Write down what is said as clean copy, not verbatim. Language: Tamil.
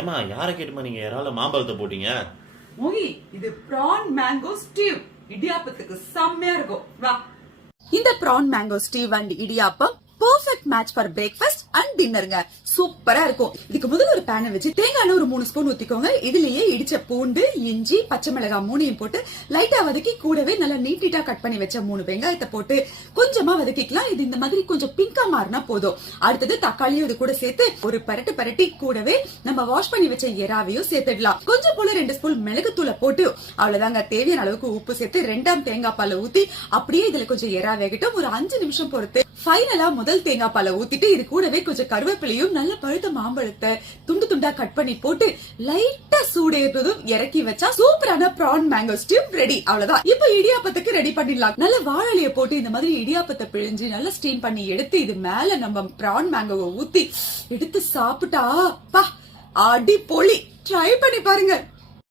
ஏமா யாரை கேட்டுமா நீங்க இறால மாம்பழத்தை போட்டீங்க? மோகி, இது பிரான் மேங்கோ ஸ்டீவ். இடியாப்பத்துக்கு செம்மையா இருக்கும். வா. இந்த prawn mango stew and idiyappam perfect match for breakfast and டின்னருங்க. சூப்பரா இருக்கும். இதுக்கு முதல்ல ஒரு பேனை வச்சு தேங்காய் ஒரு 3 ஸ்பூன் ஊத்திக்கோங்க. இதுலயே இடிச்ச பூண்டு, இஞ்சி, பச்சை மிளகாய் 3ஐயும் போட்டு லைட்டா வதக்கி கூடவே நல்லா நீட்டா கட் பண்ணி வச்ச 3 வெங்காயத்தை போட்டு கொஞ்சமா வதக்கிக்கலாம். இது இந்த மாதிரி கொஞ்சம் பிங்கா மாறினா போதும். அடுத்தது தக்காளியும் இது கூட சேர்த்து ஒரு பரட்டி கூடவே நம்ம வாஷ் பண்ணி வச்ச எறாவையும் சேர்த்துடலாம். கொஞ்சம் போல 2 ஸ்பூன் மிளகுத்தூளை போட்டு அவ்வளவுதாங்க. தேவையான அளவுக்கு உப்பு சேர்த்து 2ஆம் தேங்காய் பாலை ஊத்தி அப்படியே இதுல கொஞ்சம் எறா வேகட்டும். ஒரு 5 நிமிஷம் பொறுத்து ஃபைனலா முதல் தேங்காய் பாலை ஊத்திட்டு இது கூடவே கொஞ்சம் கருவேப்பிலையும் நல்ல பழுத்த மாம்பழத்தை துண்டு துண்டா கட் பண்ணி போட்டு லைட்டா சூடேறதும் இறக்கி வச்சா சூப்பரான பிரான் மேங்கோ ஸ்டீவ் ரெடி. அவ்வளவுதான். இப்ப இடியாப்பத்துக்கு ரெடி பண்ணிடலாம். நல்ல வாழையில போட்டு இந்த மாதிரி இடியாப்பத்தை பிழிஞ்சு நல்லா ஸ்டீம் பண்ணி எடுத்து இது மேல நம்ம பிரான் மேங்கோவை ஊத்தி எடுத்து சாப்பிட்டா அடி பொலி. ட்ரை பண்ணி பாருங்க.